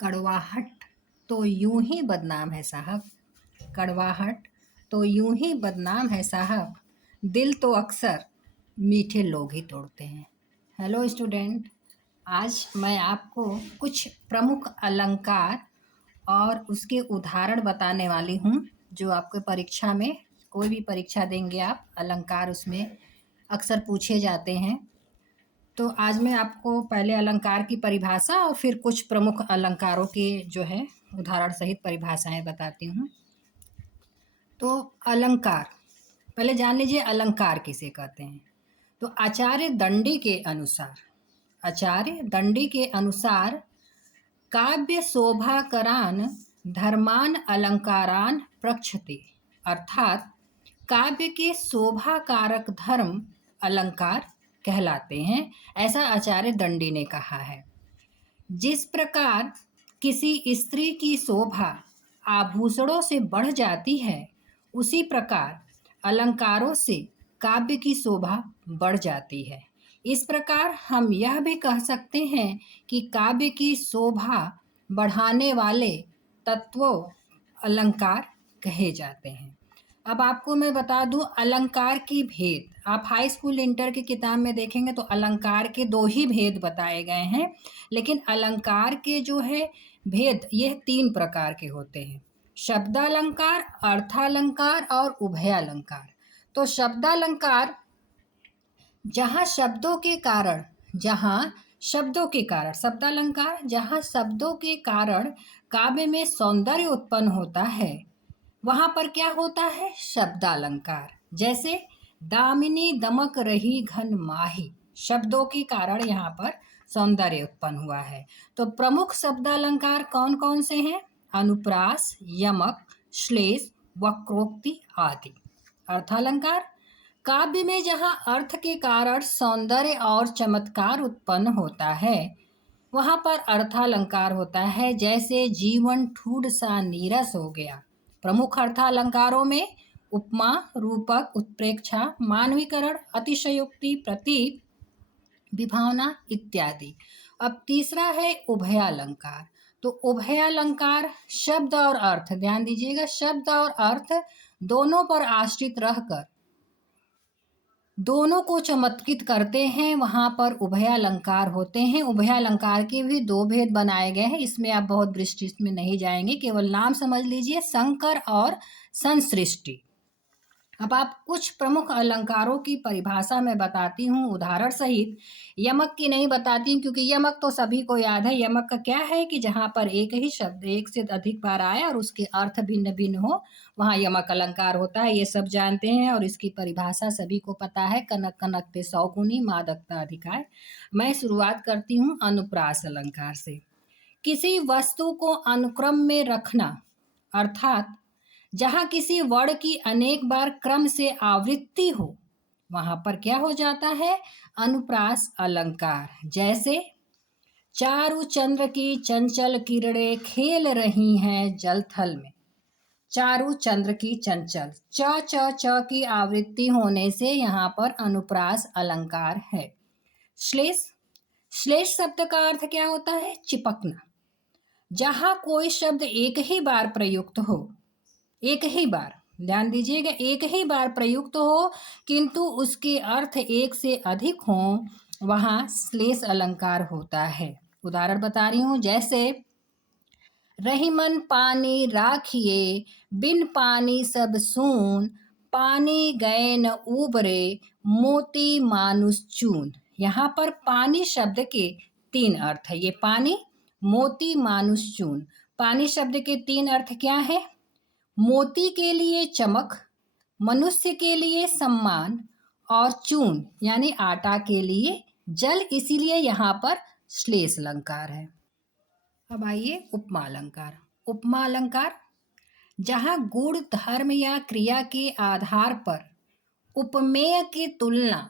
कड़वाहट तो यूं ही बदनाम है साहब। कड़वाहट तो यूं ही बदनाम है साहब। दिल तो अक्सर मीठे लोग ही तोड़ते हैं। हेलो स्टूडेंट, आज मैं आपको कुछ प्रमुख अलंकार और उसके उदाहरण बताने वाली हूँ, जो आपके परीक्षा में, कोई भी परीक्षा देंगे आप, अलंकार उसमें अक्सर पूछे जाते हैं। तो आज मैं आपको पहले अलंकार की परिभाषा और फिर कुछ प्रमुख अलंकारों के जो है उदाहरण सहित परिभाषाएं बताती हूँ। तो अलंकार, पहले जान लीजिए अलंकार किसे कहते हैं। तो आचार्य दंडी के अनुसार काव्य शोभाकरान धर्मान अलंकारान प्रक्षते, अर्थात काव्य के शोभाकारक धर्म अलंकार कहलाते हैं, ऐसा आचार्य दंडी ने कहा है। जिस प्रकार किसी स्त्री की शोभा आभूषणों से बढ़ जाती है, उसी प्रकार अलंकारों से काव्य की शोभा बढ़ जाती है। इस प्रकार हम यह भी कह सकते हैं कि काव्य की शोभा बढ़ाने वाले तत्वों अलंकार कहे जाते हैं। अब आपको मैं बता दूं अलंकार की भेद। आप हाई स्कूल इंटर की किताब में देखेंगे तो अलंकार के 2 ही भेद बताए गए हैं, लेकिन अलंकार के जो है भेद ये 3 प्रकार के होते हैं: शब्दालंकार, अर्थालंकार और उभयालंकार। तो शब्दालंकार शब्दालंकार जहाँ शब्दों के कारण काव्य में सौंदर्य उत्पन्न होता है, वहां पर क्या होता है? शब्दालंकार। जैसे दामिनी दमक रही घन माही, शब्दों के कारण यहाँ पर सौंदर्य उत्पन्न हुआ है। तो प्रमुख शब्दालंकार कौन कौन से हैं? अनुप्रास, यमक, श्लेष, वक्रोक्ति आदि। अर्थालंकार, काव्य में जहाँ अर्थ के कारण सौंदर्य और चमत्कार उत्पन्न होता है, वहां पर अर्थालंकार होता है। जैसे जीवन ठूड सा नीरस हो गया। प्रमुख अर्थालंकारों में उपमा, रूपक, उत्प्रेक्षा, मानवीकरण, अतिशयोक्ति, प्रतीक, विभावना इत्यादि। अब तीसरा है उभयालंकार। तो उभयालंकार शब्द और अर्थ, ध्यान दीजिएगा, शब्द और अर्थ दोनों पर आश्रित रहकर दोनों को चमत्कृत करते हैं, वहां पर उभयालंकार होते हैं। उभयालंकार के भी 2 भेद बनाए गए हैं, इसमें आप बहुत विस्तृत में नहीं जाएंगे, केवल नाम समझ लीजिए, संकर और संसृष्टि। अब आप कुछ प्रमुख अलंकारों की परिभाषा मैं बताती हूँ उदाहरण सहित। यमक की नहीं बताती हूँ क्योंकि यमक तो सभी को याद है। यमक का क्या है कि जहाँ पर एक ही शब्द एक से अधिक बार आए और उसके अर्थ भिन्न भिन्न हो, वहाँ यमक अलंकार होता है। ये सब जानते हैं और इसकी परिभाषा सभी को पता है। कनक कनकते सौगुनी मादकता अधिकार। मैं शुरुआत करती हूँ अनुप्रास अलंकार से। किसी वस्तु को अनुक्रम में रखना, अर्थात जहां किसी वर्ण की अनेक बार क्रम से आवृत्ति हो, वहां पर क्या हो जाता है? अनुप्रास अलंकार। जैसे चारु चंद्र की चंचल किरणें खेल रही हैं जल थल में। चारु चंद्र की चंचल, च च च की आवृत्ति होने से यहाँ पर अनुप्रास अलंकार है। श्लेष, श्लेष शब्द का अर्थ क्या होता है? चिपकना। जहां कोई शब्द एक ही बार प्रयुक्त हो, एक ही बार, ध्यान दीजिएगा, एक ही बार प्रयुक्त हो किंतु उसके अर्थ एक से अधिक हो, वहां श्लेष अलंकार होता है। उदाहरण बता रही हूं, जैसे रहीमन पानी राखिए, बिन पानी सब सून, पानी गए न उबरे, मोती मानुष चून। यहाँ पर पानी शब्द के 3 अर्थ है। ये पानी, मोती, मानुष, चून। पानी शब्द के 3 अर्थ क्या है? मोती के लिए चमक, मनुष्य के लिए सम्मान और चून यानी आटा के लिए जल, इसीलिए यहाँ पर श्लेष अलंकार है। अब आइए उपमा अलंकार। उपमा अलंकार जहाँ गुण, धर्म या क्रिया के आधार पर उपमेय की तुलना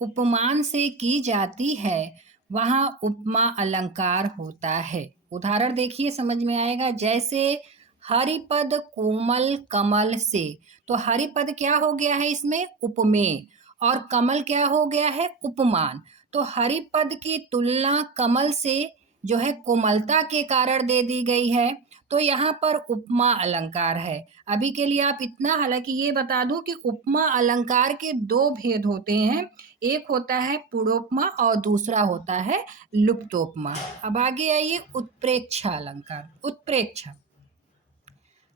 उपमान से की जाती है, वहाँ उपमा अलंकार होता है। उदाहरण देखिए, समझ में आएगा। जैसे हरिपद कोमल कमल से, तो हरिपद क्या हो गया है इसमें? उपमेय, और कमल क्या हो गया है? उपमान। तो हरिपद की तुलना कमल से जो है कोमलता के कारण दे दी गई है, तो यहाँ पर उपमा अलंकार है। अभी के लिए आप इतना हालांकि ये बता दूं कि उपमा अलंकार के दो भेद होते हैं, एक होता है पूर्वोपमा और दूसरा होता है लुप्तोपमा। अब आगे आइए उत्प्रेक्षा अलंकार। उत्प्रेक्षा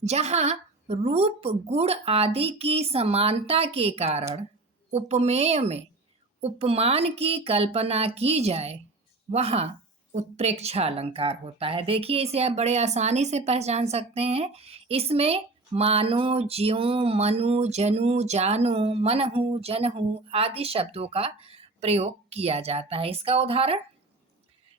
जहाँ रूप गुण आदि की समानता के कारण उपमेय में उपमान की कल्पना की जाए, वहाँ उत्प्रेक्षा अलंकार होता है। देखिए इसे आप बड़े आसानी से पहचान सकते हैं। इसमें मानो, ज्यों, मनु, जनु, जानो, मनहु, जनहु आदि शब्दों का प्रयोग किया जाता है। इसका उदाहरण,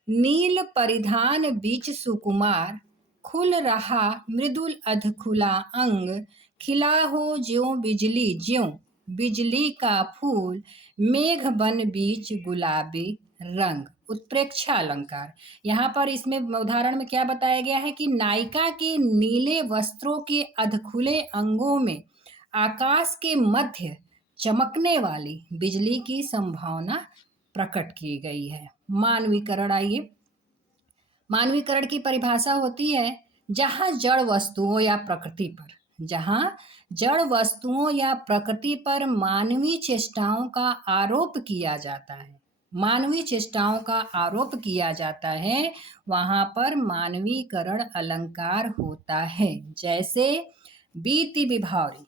नील परिधान बीच सुकुमार, खुल रहा मृदुल अधखुला अंग, खिला हो ज्यों बिजली का फूल, मेघ बन बीच गुलाबी रंग। उत्प्रेक्षा अलंकार। यहाँ पर इसमें उदाहरण में क्या बताया गया है कि नायिका के नीले वस्त्रों के अधखुले अंगों में आकाश के मध्य चमकने वाली बिजली की संभावना प्रकट की गई है। मानवीकरण आइए। मानवीकरण की परिभाषा होती है जहां जड़ वस्तुओं या प्रकृति पर मानवीय चेष्टाओं का आरोप किया जाता है, वहां पर मानवीकरण अलंकार होता है। जैसे बीती विभावरी,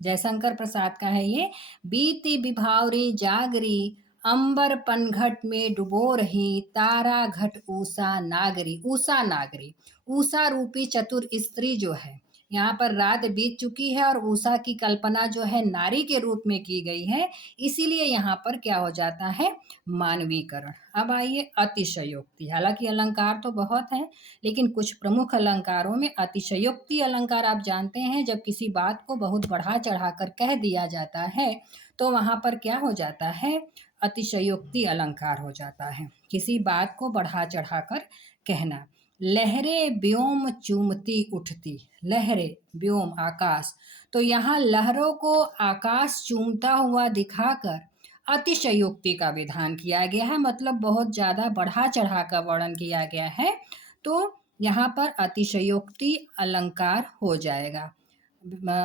जयशंकर प्रसाद का है ये, बीती विभावरी जागरी, अंबर पनघट में डुबो रही, तारा घट ऊषा नागरी। ऊषा रूपी चतुर स्त्री जो है, यहाँ पर रात बीत चुकी है और उषा की कल्पना जो है नारी के रूप में की गई है, इसीलिए यहाँ पर क्या हो जाता है, मानवीकरण। अब आइए अतिशयोक्ति। हालांकि अलंकार तो बहुत हैं, लेकिन कुछ प्रमुख अलंकारों में अतिशयोक्ति अलंकार आप जानते हैं, जब किसी बात को बहुत बढ़ा चढ़ाकर कह दिया जाता है तो वहां पर क्या हो जाता है, अतिशयोक्ति अलंकार हो जाता है। किसी बात को बढ़ा चढ़ाकर कहना। लहरें व्योम चूमती उठती, लहरें व्योम आकाश, तो यहाँ लहरों को आकाश चूमता हुआ दिखाकर अतिशयोक्ति का विधान किया गया है, मतलब बहुत ज्यादा बढ़ा चढ़ा कर वर्णन किया गया है, तो यहाँ पर अतिशयोक्ति अलंकार हो जाएगा।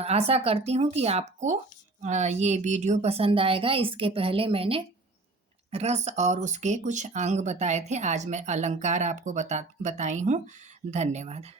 आशा करती हूँ कि आपको ये वीडियो पसंद आएगा। इसके पहले मैंने रस और उसके कुछ अंग बताए थे, आज मैं अलंकार आपको बताई हूँ। धन्यवाद।